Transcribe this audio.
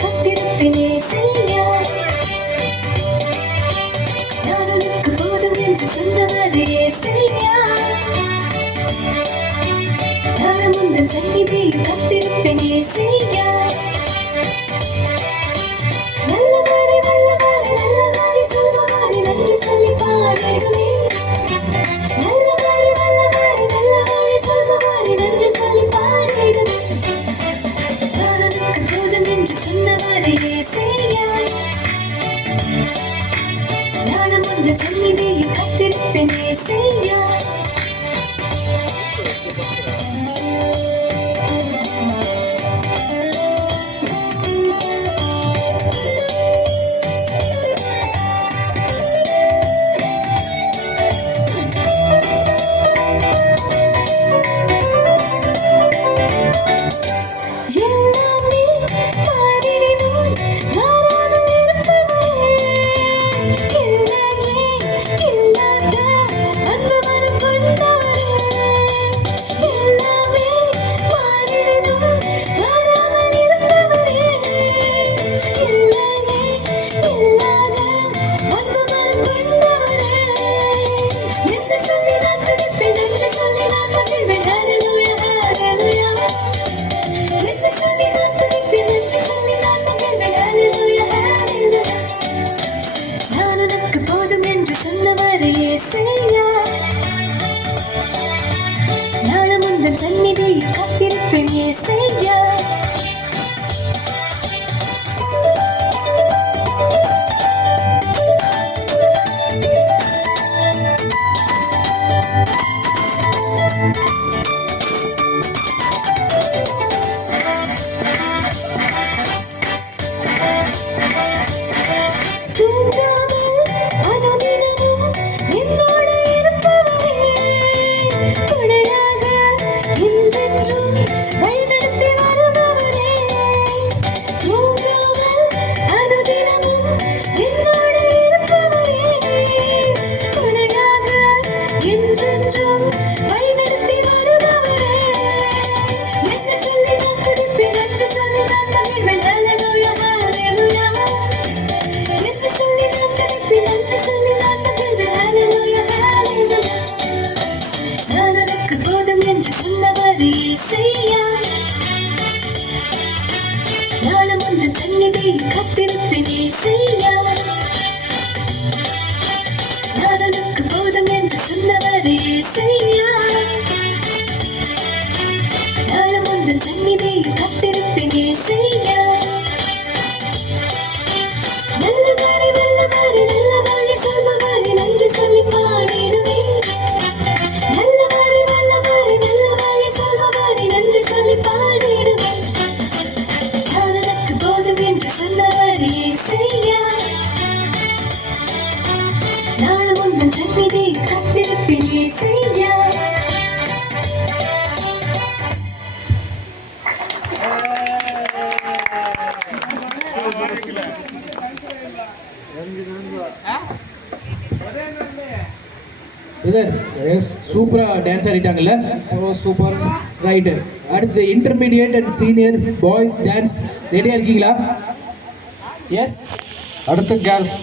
கத்திருப்பினே செய்யா நானுக்கு போதும் என்று சொன்னவரையே செய்யா நானும் உந்தன் சந்நிதியில் கத்திருப்பினே செய்யா நல்லவாரி நல்லவாரி நல்லவாரி சொல்வாரி நன்றி சொல்லி பாடிடுமே நல்லவாரி நல்லவாரி நல்லவாரி சொல்வாரி நன்றி சொல்லி பாடிடுமே நானுக்கு போதும் என்று சொன்னவரையே செய்யா நானும் உந்தன் சந்நிதியில் கத்திருப்பினே செய்யா நானும் உந்தன் சந்நிதியில் காத்திருப்பேனே செய்யா நானும் உந்தன் சந்நிதியில் காத்திருப்பேனே செய்யா நானுக்கு போதும் என்று சொன்னவரையே செய்யா நானும் உந்தன் சந்நிதியில் காத்திருப்பேனே செய்யா நல்லவாரி நல்லவாரி நல்லவாரி சொல்வாரி நன்றி சொல்லி பாடிடுவேன் நல்லவாரி நல்லவாரி நல்லவாரி சொல்வாரி நன்றி சொல்லி பாடிடுவேன் நானுக்கு போதும் என்று சொன்னவரையே செய்யா நானும் உந்தன் சந்நிதியில் காத்திருப்பேனே செய்யா சூப்பரா டான்ஸ் ஆடிட்டாங்கல்ல சூப்பர் ரைட் அடுத்து intermediate and senior boys dance ரெடியா இருக்கீங்களா எஸ் அடுத்து கேர்ள்ஸ்